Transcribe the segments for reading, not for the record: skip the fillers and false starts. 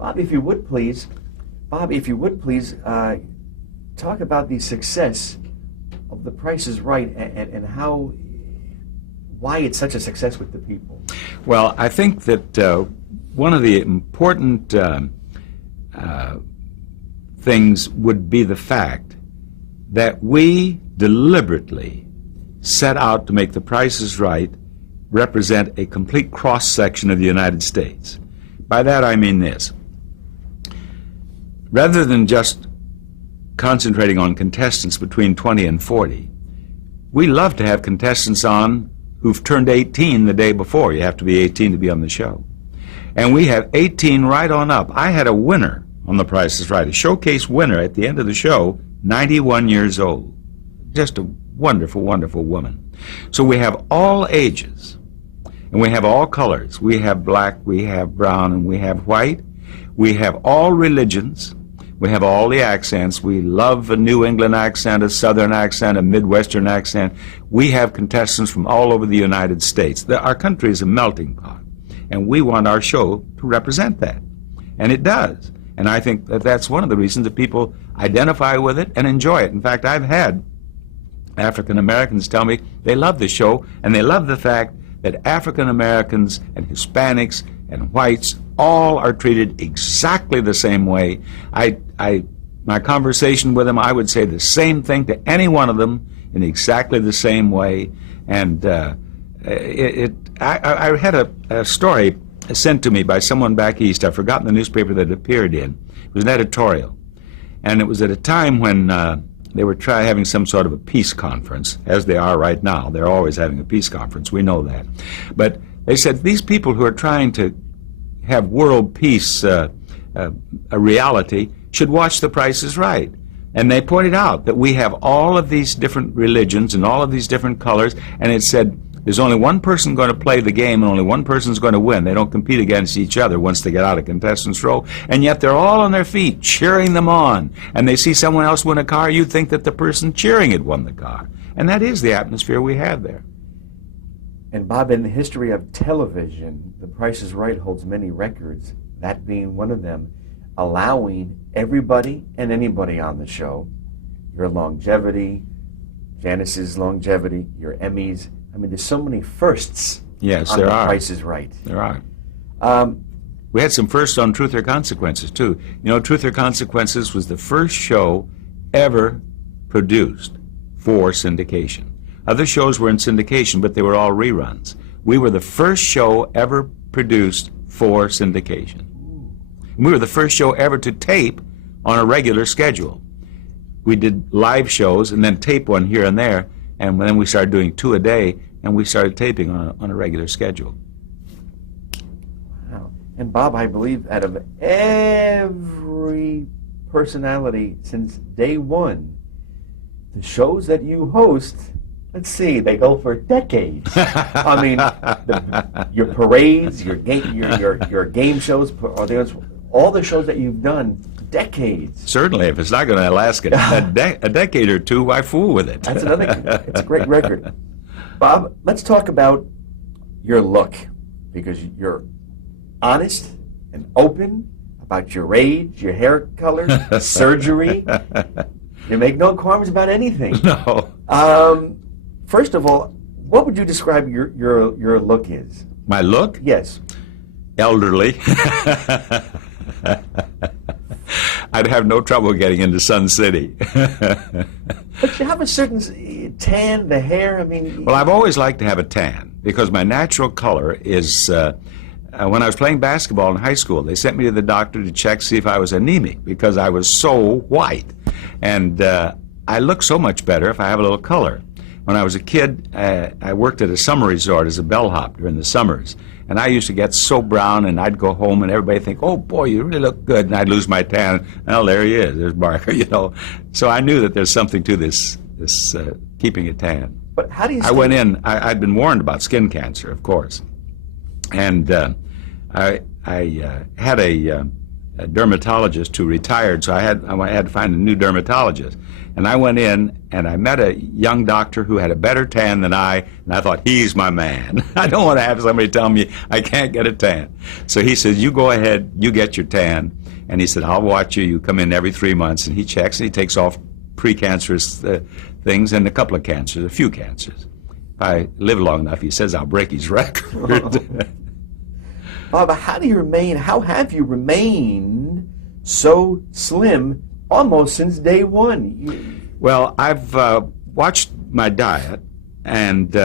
Bob, if you would please, talk about the success of The Price is Right and why it's such a success with the people. Well, I think that one of the important things would be the fact that we deliberately set out to make The Price is Right represent a complete cross-section of the United States. By that I mean this. Rather than just concentrating on contestants between 20 and 40, we love to have contestants on who've turned 18 the day before. You have to be 18 to be on the show. And we have 18 right on up. I had a winner on The Price is Right, a showcase winner at the end of the show, 91 years old. Just a wonderful, wonderful woman. So we have all ages, and we have all colors. We have black, we have brown, and we have white. We have all religions. We have all the accents. We love a New England accent, a Southern accent, a Midwestern accent. We have contestants from all over the United States. Our country is a melting pot, and we want our show to represent that. And it does. And I think that that's one of the reasons that people identify with it and enjoy it. In fact, I've had African Americans tell me they love the show, and they love the fact that African Americans and Hispanics and whites all are treated exactly the same way. My conversation with them, I would say the same thing to any one of them in exactly the same way. And I had a story sent to me by someone back east. I've forgotten the newspaper that it appeared in. It was an editorial. And it was at a time when they were having some sort of a peace conference, as they are right now. They're always having a peace conference. We know that. But they said these people who are trying to have world peace a reality should watch The Price is Right. And they pointed out that we have all of these different religions and all of these different colors, and it said there's only one person going to play the game and only one person's going to win. They don't compete against each other once they get out of contestants' row, and yet they're all on their feet cheering them on. And they see someone else win a car, you'd think that the person cheering it won the car. And that is the atmosphere we have there. And Bob, in the history of television, The Price is Right holds many records, that being one of them, allowing everybody and anybody on the show, your longevity, Janice's longevity, your Emmys. I mean, there's so many firsts. Yes, on there The are. Price is Right. There are. We had some firsts on Truth or Consequences, too. You know, Truth or Consequences was the first show ever produced for syndication. Other shows were in syndication, but they were all reruns. We were the first show ever produced for syndication. We were the first show ever to tape on a regular schedule. We did live shows and then tape one here and there, and then we started doing 2 a day, and we started taping on a regular schedule. Wow. And Bob, I believe out of every personality since day one, the shows that you host, let's see, they go for decades. I mean, your parades, your game shows, all the shows that you've done, decades. Certainly, if it's not going to last a decade or two, why fool with it? That's it's a great record. Bob, let's talk about your look, because you're honest and open about your age, your hair color, surgery. You make no qualms about anything. No. First of all, what would you describe your look is? My look? Yes. Elderly. I'd have no trouble getting into Sun City. But you have a certain tan, the hair, I mean... Well, I've always liked to have a tan, because my natural color is... when I was playing basketball in high school, they sent me to the doctor to check, see if I was anemic, because I was so white. And I look so much better if I have a little color. When I was a kid, I worked at a summer resort as a bellhop during the summers. And I used to get so brown, and I'd go home, and everybody think, "Oh boy, you really look good." And I'd lose my tan. Well, there he is. There's Barker, you know. So I knew that there's something to this keeping a tan. But how do you? I went in. I'd been warned about skin cancer, of course, and I had a dermatologist who retired, so I had to find a new dermatologist. And I went in and I met a young doctor who had a better tan than I, and I thought, he's my man. I don't want to have somebody tell me I can't get a tan. So he says, you go ahead, you get your tan. And he said, I'll watch you. You come in every 3 months. And he checks and he takes off precancerous things and a couple of cancers, a few cancers. If I live long enough, he says, I'll break his record. Bob, how have you remained so slim almost since day one? Well, I've watched my diet, and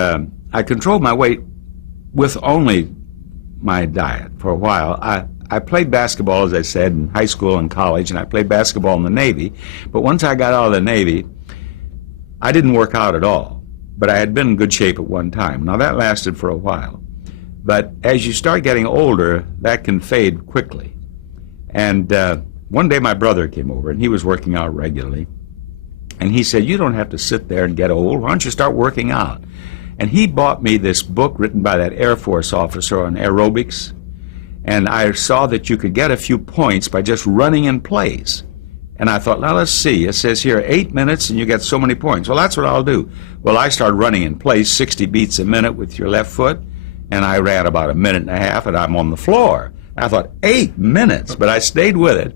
I controlled my weight with only my diet for a while. I played basketball, as I said, in high school and college, and I played basketball in the Navy. But once I got out of the Navy, I didn't work out at all. But I had been in good shape at one time. Now, that lasted for a while. But as you start getting older, that can fade quickly. And one day my brother came over, and he was working out regularly. And he said, you don't have to sit there and get old. Why don't you start working out? And he bought me this book written by that Air Force officer on aerobics. And I saw that you could get a few points by just running in place. And I thought, now let's see. It says here 8 minutes and you get so many points. Well, that's what I'll do. Well, I started running in place, 60 beats a minute with your left foot. And I ran about 1.5 minutes, and I'm on the floor. I thought, 8 minutes, but I stayed with it.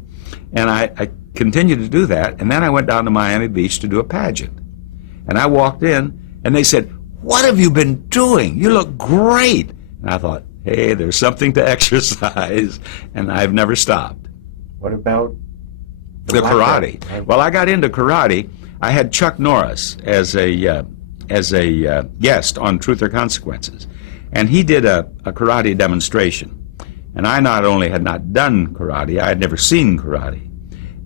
And I continued to do that. And then I went down to Miami Beach to do a pageant. And I walked in, and they said, what have you been doing? You look great. And I thought, hey, there's something to exercise, and I've never stopped. What about the karate? Well, I got into karate. I had Chuck Norris as a guest on Truth or Consequences. And he did a karate demonstration. And I not only had not done karate, I had never seen karate.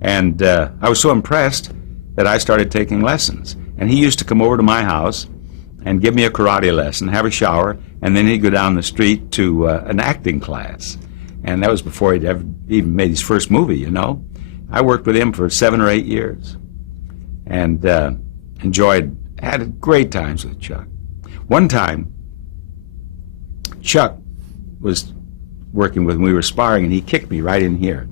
And I was so impressed that I started taking lessons. And he used to come over to my house and give me a karate lesson, have a shower, and then he'd go down the street to an acting class. And that was before he'd ever even made his first movie, you know. I worked with him for 7 or 8 years and had great times with Chuck. One time, Chuck was working with me. We were sparring, and he kicked me right in here.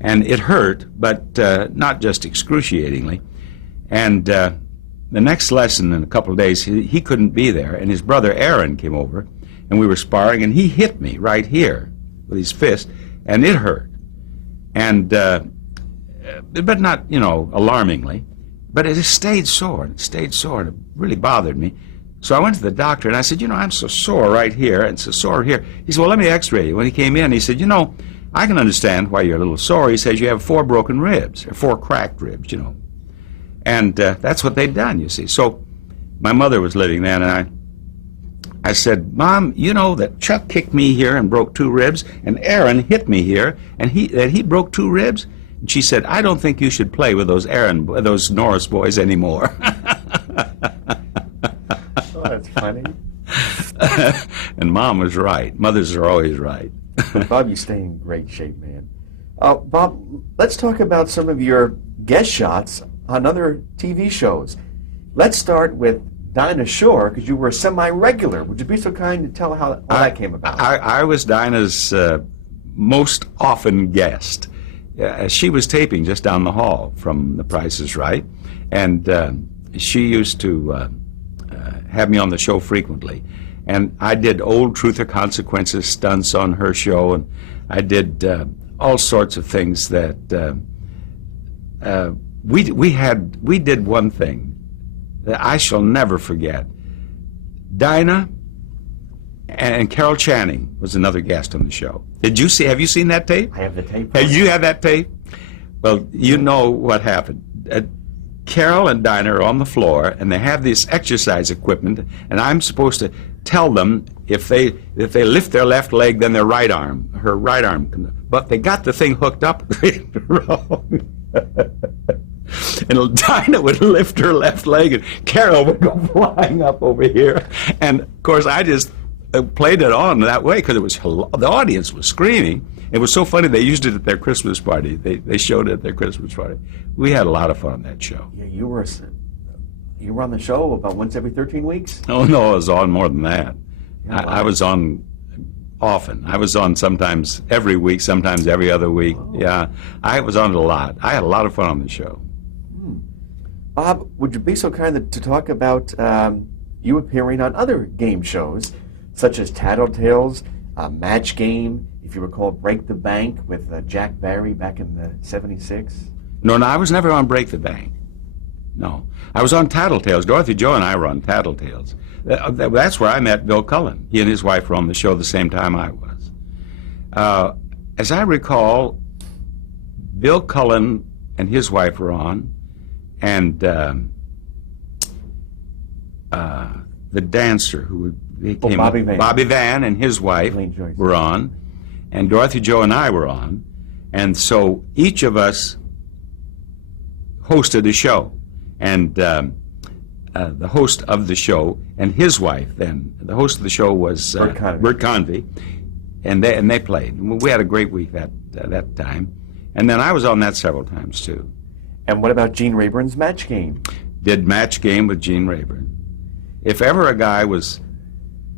And it hurt, but not just excruciatingly. And the next lesson in a couple of days, he couldn't be there, and his brother Aaron came over, and we were sparring, and he hit me right here with his fist, and it hurt. And, but not, you know, alarmingly. But it stayed sore, and it really bothered me. So I went to the doctor, and I said, you know, I'm so sore right here, and so sore here. He said, well, let me x-ray you. When he came in, he said, you know, I can understand why you're a little sore. He says you have 4 broken ribs, or 4 cracked ribs, you know. And that's what they'd done, you see. So my mother was living then, and I said, Mom, you know that Chuck kicked me here and broke 2 ribs, and Aaron hit me here, and he broke 2 ribs? And she said, I don't think you should play with those Norris boys anymore. That's funny. And Mom was right. Mothers are always right. Bob, you stay in great shape, man. Bob, let's talk about some of your guest shots on other TV shows. Let's start with Dinah Shore, because you were a semi-regular. Would you be so kind to tell how that came about? I was Dinah's most often guest. She was taping just down the hall from The Price is Right, and she used to have me on the show frequently. And I did old Truth or Consequences stunts on her show, and I did all sorts of things that we did one thing that I shall never forget. Dinah and Carol Channing was another guest on the show. Have you seen that tape? I have the tape. Have you had that tape? Well, you know what happened. Carol and Dinah are on the floor, and they have this exercise equipment, and I'm supposed to tell them if they lift their left leg, then her right arm but they got the thing hooked up wrong. And Dinah would lift her left leg, and Carol would go flying up over here. And of course, I just played it on that way because the audience was screaming. It was so funny. They used it at their Christmas party. They showed it at their Christmas party. We had a lot of fun on that show. Yeah, you were on the show about once every 13 weeks? Oh no, I was on more than that. Yeah, I was on often. I was on sometimes every week, sometimes every other week. Oh. Yeah, I was on it a lot. I had a lot of fun on the show. Bob, would you be so kind to talk about you appearing on other game shows, such as Tattletales, Match Game, if you recall Break the Bank with Jack Barry back in the 76? No, I was never on Break the Bank. No. I was on Tattletales. Dorothy Jo and I were on Tattletales. That's where I met Bill Cullen. He and his wife were on the show the same time I was. As I recall, Bill Cullen and his wife were on, and the dancer who became Bobby Van and his wife were on, and Dorothy Jo and I were on, and so each of us hosted a show, and the host of the show and his wife, then the host of the show was Bert Convey, and they played. We had a great week that time, and then I was on that several times too. And what about Gene Rayburn's Match Game? Did Match Game with Gene Rayburn. If ever a guy was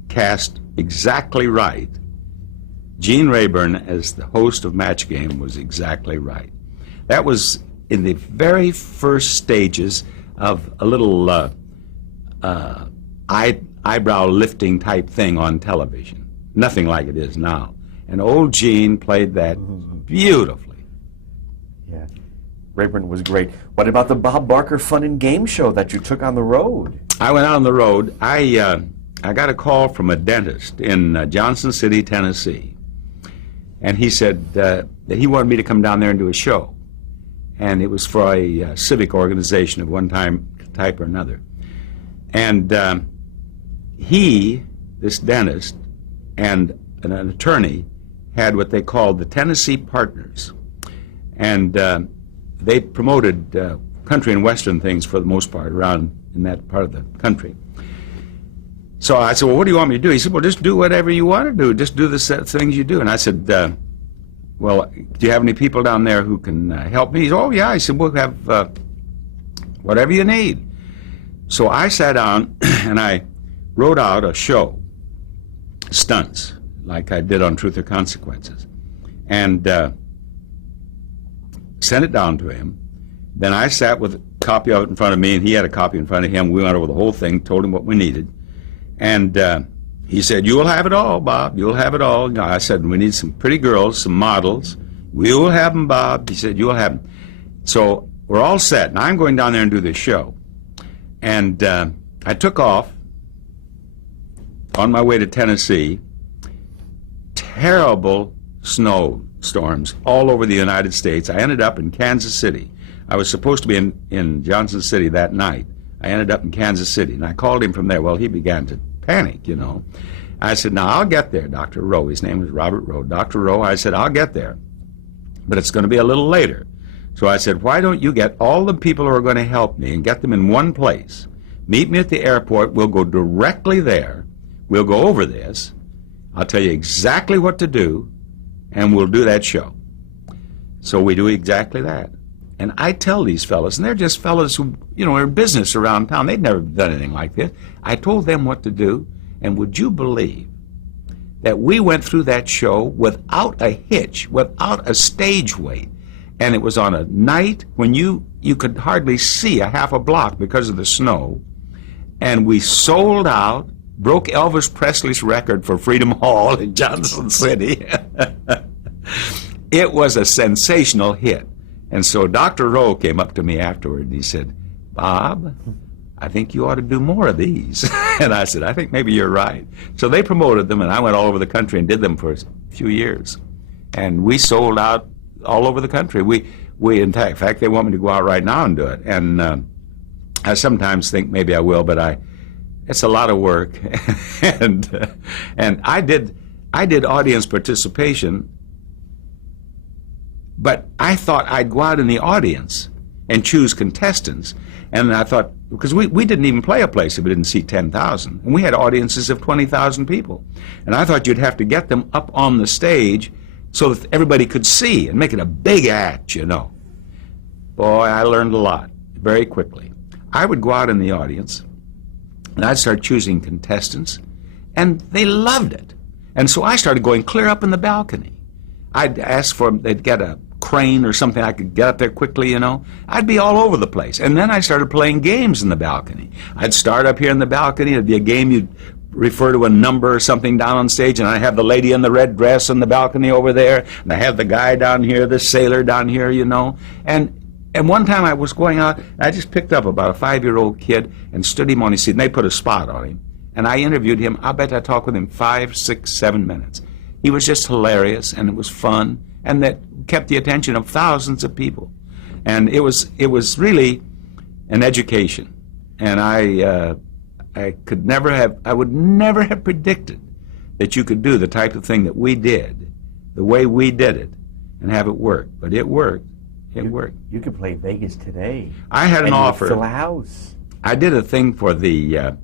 cast exactly right, Gene Rayburn as the host of Match Game was exactly right. That was in the very first stages of a little eyebrow lifting type thing on television. Nothing like it is now. And old Gene played that beautifully. Yeah. Rayburn was great. What about the Bob Barker Fun and Game Show that you took on the road? I went out on the road. I got a call from a dentist in Johnson City, Tennessee. And he said that he wanted me to come down there and do a show. And it was for a civic organization of one type or another. And this dentist, and an attorney had what they called the Tennessee Partners. And they promoted country and western things for the most part around in that part of the country. So I said, well, what do you want me to do? He said, well, just do whatever you want to do. Just do the things you do. And I said, well, do you have any people down there who can help me? He said, oh, yeah. I said, we'll have whatever you need. So I sat down and I wrote out a show, stunts, like I did on Truth or Consequences, and sent it down to him. Then I sat with a copy of it in front of me, and he had a copy in front of him. We went over the whole thing, told him what we needed. And he said, you'll have it all, Bob. You'll have it all. I said, we need some pretty girls, some models. We will have them, Bob. He said, you'll have them. So we're all set. Now I'm going down there and do this show. And I took off on my way to Tennessee. Terrible snowstorms all over the United States. I ended up in Kansas City. I was supposed to be in Johnson City that night. I ended up in Kansas City, and I called him from there. Well, he began to panic, you know. I said, now, I'll get there, Dr. Rowe. His name was Robert Rowe. Dr. Rowe, I said, I'll get there, but it's going to be a little later. So I said, why don't you get all the people who are going to help me and get them in one place? Meet me at the airport. We'll go directly there. We'll go over this. I'll tell you exactly what to do, and we'll do that show. So we do exactly that. And I tell these fellas, and they're just fellas who, you know, are in business around town. They'd never done anything like this. I told them what to do, and would you believe that we went through that show without a hitch, without a stage wait? And it was on a night when you could hardly see a half a block because of the snow. And we sold out, broke Elvis Presley's record for Freedom Hall in Johnson City. It was a sensational hit. And so Dr. Rowe came up to me afterward and he said, Bob, I think you ought to do more of these. And I said, I think maybe you're right. So they promoted them, and I went all over the country and did them for a few years. And we sold out all over the country. We in fact, they want me to go out right now and do it. And I sometimes think maybe I will, but it's a lot of work. and I did audience participation, but I thought I'd go out in the audience and choose contestants. And I thought, because we didn't even play a place if we didn't see 10,000. And we had audiences of 20,000 people. And I thought you'd have to get them up on the stage so that everybody could see and make it a big act, you know. Boy, I learned a lot very quickly. I would go out in the audience, and I'd start choosing contestants, and they loved it. And so I started going clear up in the balcony. I'd ask for them, they'd get a crane or something I could get up there quickly, you know. I'd be all over the place. And then I started playing games in the balcony. I'd start up here in the balcony. It'd be a game you'd refer to a number or something down on stage, and I have the lady in the red dress on the balcony over there, and I have the guy down here, the sailor down here, you know. And one time I was going out, and I just picked up about a 5-year-old kid and stood him on his seat, and they put a spot on him. And I interviewed him. I bet I talked with him 5, 6, 7 minutes. He was just hilarious, and it was fun, and that kept the attention of thousands of people. And it was really an education. And I would never have predicted that you could do the type of thing that we did, the way we did it, and have it work. But it worked. It worked. You could play Vegas today. I had an offer. Fill a house. I did a thing for the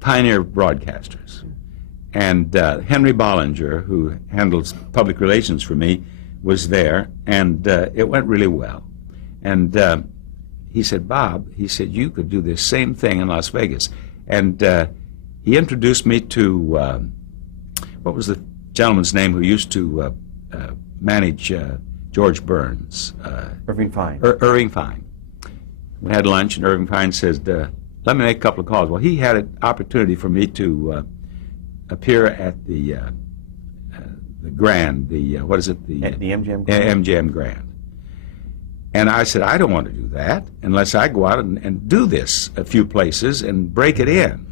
Pioneer Broadcasters. And Henry Bollinger, who handles public relations for me, was there, and it went really well. And he said, Bob, he said, you could do this same thing in Las Vegas. And he introduced me to, what was the gentleman's name who used to manage George Burns? Irving Fine. Irving Fine. We had lunch, and Irving Fine said, let me make a couple of calls. Well, he had an opportunity for me to appear at the Grand, what is it? At the MGM Grand? MGM Grand. And I said, I don't want to do that unless I go out and do this a few places and break it in.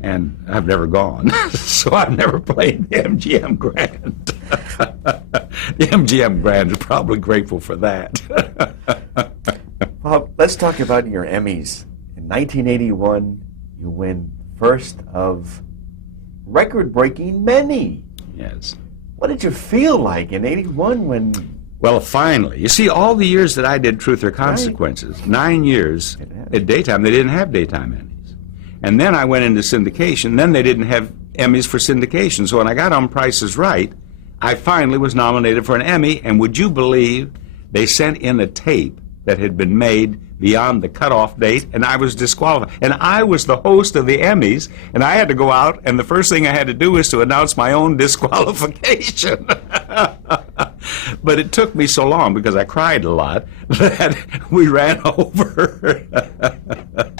And I've never gone, so I've never played the MGM Grand. The MGM Grand is probably grateful for that. Bob, let's talk about your Emmys. In 1981, you win first of record-breaking many. Yes. What did you feel like in 81 when... Well, finally. You see, all the years that I did Truth or Consequences, right. 9 years at daytime, they didn't have daytime Emmys. And then I went into syndication. Then they didn't have Emmys for syndication. So when I got on Price is Right, I finally was nominated for an Emmy. And would you believe they sent in a tape that had been made beyond the cutoff date, and I was disqualified. And I was the host of the Emmys, and I had to go out, and the first thing I had to do was to announce my own disqualification. But it took me so long, because I cried a lot, that we ran over.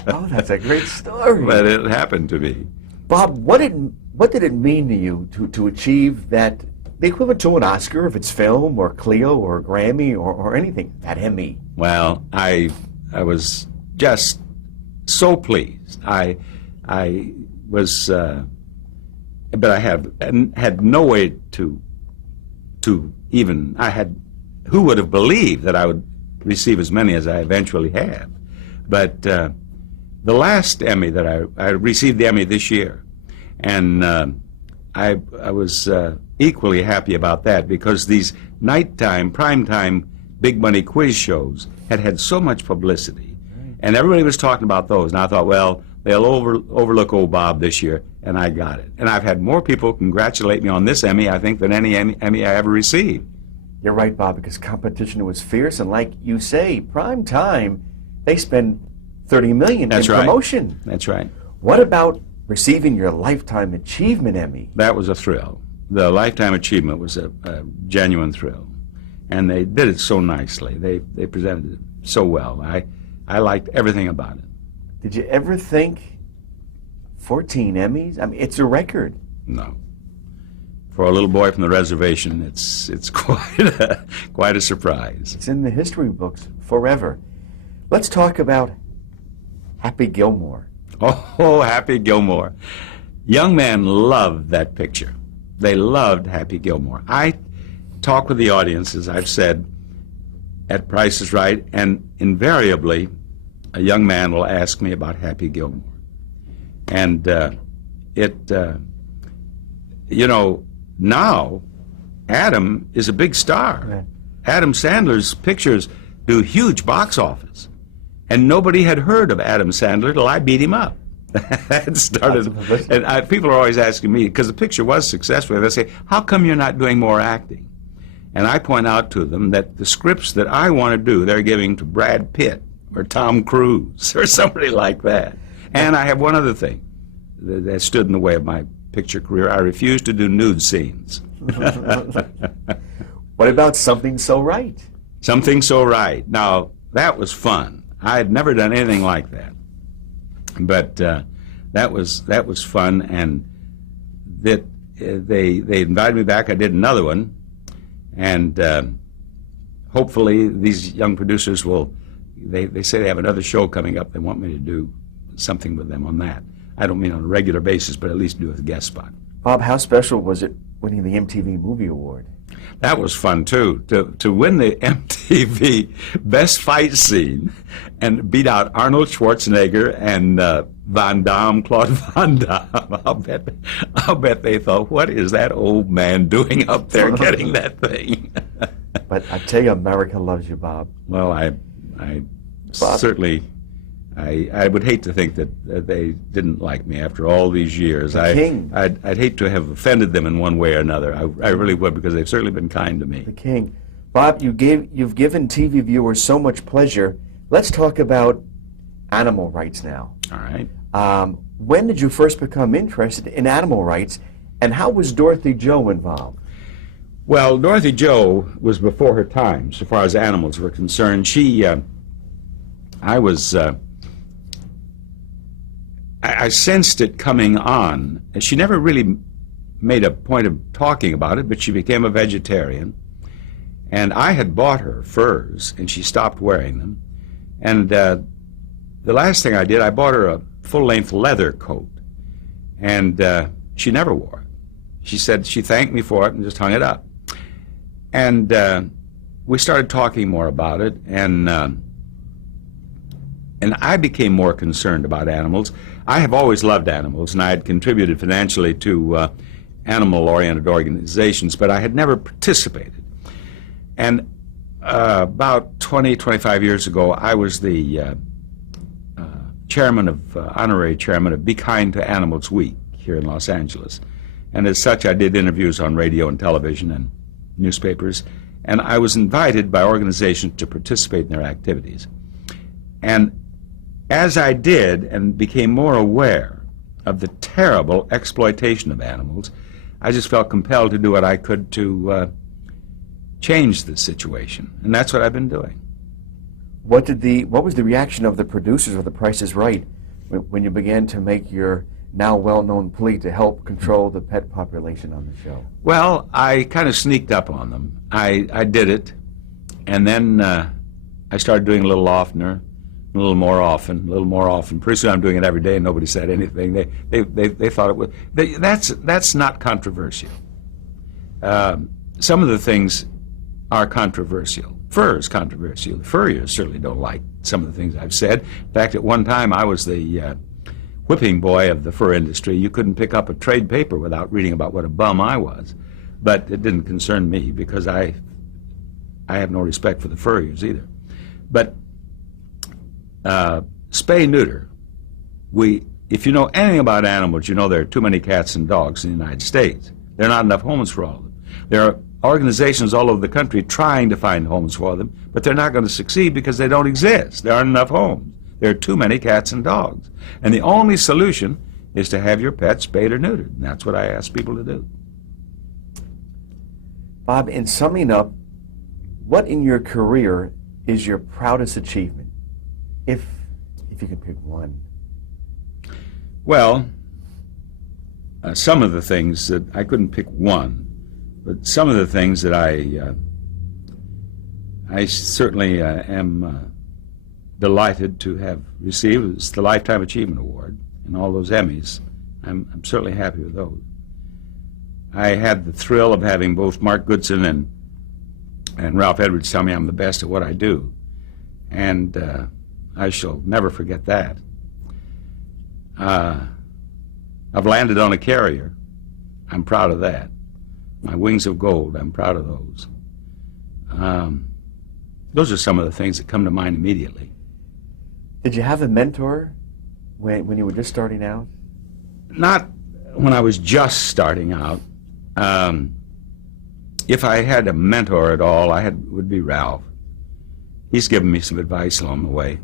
Oh, that's a great story. But it happened to me. Bob, what did it mean to you to achieve that, the equivalent to an Oscar, if it's film or Clio or Grammy or anything, that Emmy? Well, I was just so pleased. I was, but I had no way to even, who would have believed that I would receive as many as I eventually have? But the last Emmy that I received the Emmy this year, and I was equally happy about that, because these nighttime, primetime, big money quiz shows had so much publicity, and everybody was talking about those, and I thought, well, they'll overlook old Bob this year, and I got it. And I've had more people congratulate me on this Emmy, I think, than any Emmy I ever received. You're right, Bob, because competition was fierce, and like you say, prime time, they spend $30 million in promotion. That's right. What about receiving your Lifetime Achievement Emmy? That was a thrill. The Lifetime Achievement was a genuine thrill. And they did it so nicely. They presented it so well. I liked everything about it. Did you ever think 14 Emmys? I mean, it's a record. No. For a little boy from the reservation, it's quite a surprise. It's in the history books forever. Let's talk about Happy Gilmore. Oh, Happy Gilmore. Young men loved that picture. They loved Happy Gilmore. I talk with the audience, as I've said, at Price is Right, and invariably a young man will ask me about Happy Gilmore. And now Adam is a big star. Right. Adam Sandler's pictures do huge box office. And nobody had heard of Adam Sandler till I beat him up. That started, and people are always asking me, because the picture was successful, they say, how come you're not doing more acting? And I point out to them that the scripts that I want to do, they're giving to Brad Pitt or Tom Cruise or somebody like that. And I have one other thing that stood in the way of my picture career, I refused to do nude scenes. What about Something So Right? Something So Right. Now, that was fun. I had never done anything like that. But that was fun, and that they invited me back. I did another one, and hopefully these young producers will, they say they have another show coming up. They want me to do something with them on that. I don't mean on a regular basis, but at least do a guest spot. Bob, how special was it winning the MTV Movie Award? That was fun, too, to win the MTV Best Fight Scene and beat out Arnold Schwarzenegger and Claude Van Damme. I'll bet they thought, what is that old man doing up there getting that thing? But I tell you, America loves you, Bob. Well, I Bob. Certainly, I would hate to think that they didn't like me after all these years. King. I'd hate to have offended them in one way or another. I really would, because they've certainly been kind to me. The king. Bob, you've given TV viewers so much pleasure. Let's talk about animal rights now. All right. When did you first become interested in animal rights, and how was Dorothy Jo involved? Well, Dorothy Jo was before her time, so far as animals were concerned. I sensed it coming on. She never really made a point of talking about it, but she became a vegetarian. And I had bought her furs, and she stopped wearing them. And the last thing I did, I bought her a full-length leather coat, and she never wore it. She said she thanked me for it and just hung it up. And we started talking more about it, and I became more concerned about animals. I have always loved animals, and I had contributed financially to animal-oriented organizations, but I had never participated. And about 25 years ago, I was the honorary chairman of Be Kind to Animals Week here in Los Angeles. And as such, I did interviews on radio and television and newspapers, and I was invited by organizations to participate in their activities. And as I did and became more aware of the terrible exploitation of animals, I just felt compelled to do what I could to change the situation, and that's what I've been doing. What was the reaction of the producers of The Price is Right when you began to make your now well-known plea to help control the pet population on the show? Well, I kind of sneaked up on them. I did it, and then I started doing a little oftener, a little more often. Pretty soon I'm doing it every day, and nobody said anything. They thought it was. That's not controversial. Some of the things are controversial. Fur is controversial. The furriers certainly don't like some of the things I've said. In fact, at one time I was the whipping boy of the fur industry. You couldn't pick up a trade paper without reading about what a bum I was. But it didn't concern me, because I have no respect for the furriers either. But spay-neuter, if you know anything about animals, you know there are too many cats and dogs in the United States. There are not enough homes for all of them. There are organizations all over the country trying to find homes for them, but they're not going to succeed because they don't exist. There aren't enough homes. There are too many cats and dogs. And the only solution is to have your pets spayed or neutered. And that's what I ask people to do. Bob, in summing up, what in your career is your proudest achievement, if you could pick one? Well, some of the things that I couldn't pick one, but some of the things that I certainly am delighted to have received is the Lifetime Achievement Award and all those Emmys. I'm certainly happy with those. I had the thrill of having both Mark Goodson and Ralph Edwards tell me I'm the best at what I do, and I shall never forget that. I've landed on a carrier. I'm proud of that. My wings of gold, I'm proud of those. Those are some of the things that come to mind immediately. Did you have a mentor when you were just starting out? Not when I was just starting out. If I had a mentor at all, would be Ralph. He's given me some advice along the way.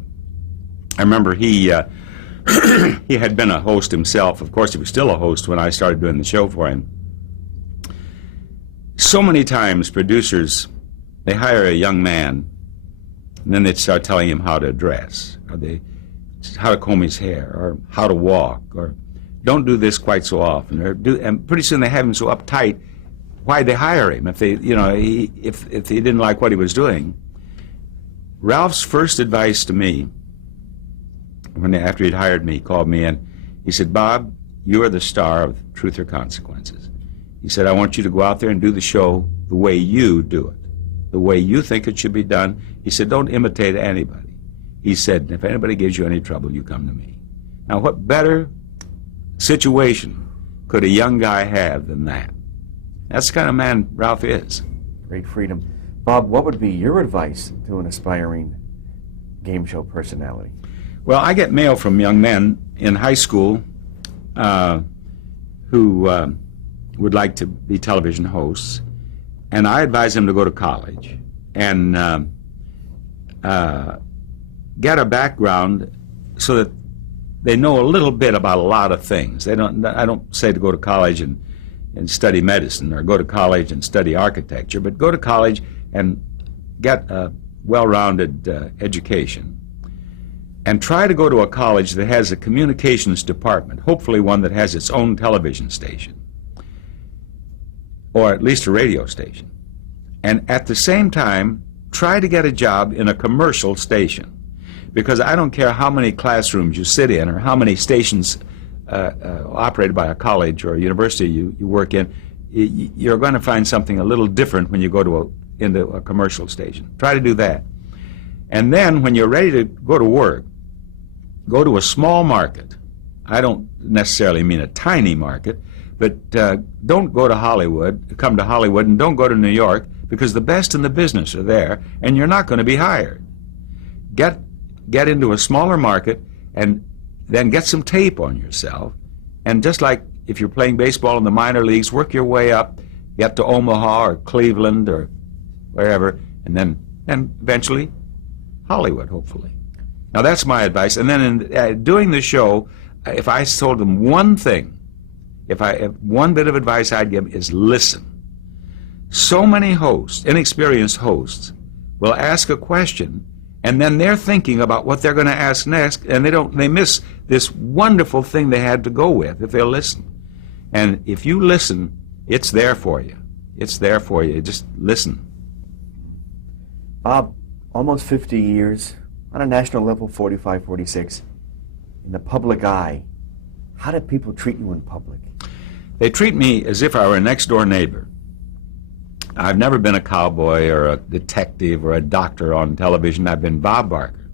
I remember he He had been a host himself. Of course, he was still a host when I started doing the show for him. So many times, producers, they hire a young man, and then they'd start telling him how to dress, or how to comb his hair, or how to walk, or don't do this quite so often, and pretty soon they have him so uptight. Why'd they hire him if they, if they didn't like what he was doing? Ralph's first advice to me, after he'd hired me, he called me in. He said, "Bob, you are the star of Truth or Consequences." He said, "I want you to go out there and do the show the way you do it, the way you think it should be done." He said, "Don't imitate anybody." He said, "If anybody gives you any trouble, you come to me." Now, what better situation could a young guy have than that? That's the kind of man Ralph is. Great freedom. Bob, what would be your advice to an aspiring game show personality? Well, I get mail from young men in high school who would like to be television hosts, and I advise them to go to college and get a background so that they know a little bit about a lot of things. I don't say to go to college and study medicine or go to college and study architecture, but go to college and get a well-rounded education. And try to go to a college that has a communications department, hopefully one that has its own television station, or at least a radio station. And at the same time, try to get a job in a commercial station. Because I don't care how many classrooms you sit in or how many stations operated by a college or a university you work in, you're going to find something a little different when you go into a commercial station. Try to do that. And then when you're ready to go to work, go to a small market. I don't necessarily mean a tiny market, but don't go to Hollywood, come to Hollywood, and don't go to New York, because the best in the business are there, and you're not going to be hired. Get into a smaller market, and then get some tape on yourself, and just like if you're playing baseball in the minor leagues, work your way up, get to Omaha or Cleveland or wherever, and then eventually Hollywood, hopefully. Now, that's my advice. And then in doing the show, if I told them one thing, if one bit of advice I'd give is listen. So many hosts, inexperienced hosts, will ask a question, and then they're thinking about what they're going to ask next, and they miss this wonderful thing they had to go with if they'll listen. And if you listen, it's there for you. It's there for you. Just listen. Bob, almost 50 years, on a national level, 45, 46, in the public eye. How do people treat you in public? They treat me as if I were a next-door neighbor. I've never been a cowboy or a detective or a doctor on television. I've been Bob Barker.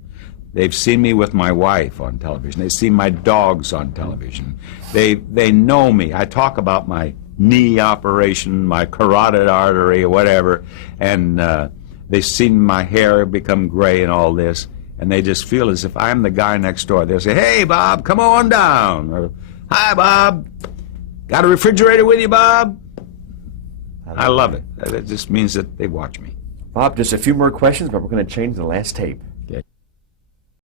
They've seen me with my wife on television. They've seen my dogs on television. They know me. I talk about my knee operation, my carotid artery, or whatever, and they've seen my hair become gray and all this, and they just feel as if I'm the guy next door. They'll say, "Hey, Bob, come on down," or "Hi, Bob. Got a refrigerator with you, Bob?" I love it. It just means that they watch me. Bob, just a few more questions, but we're going to change the last tape.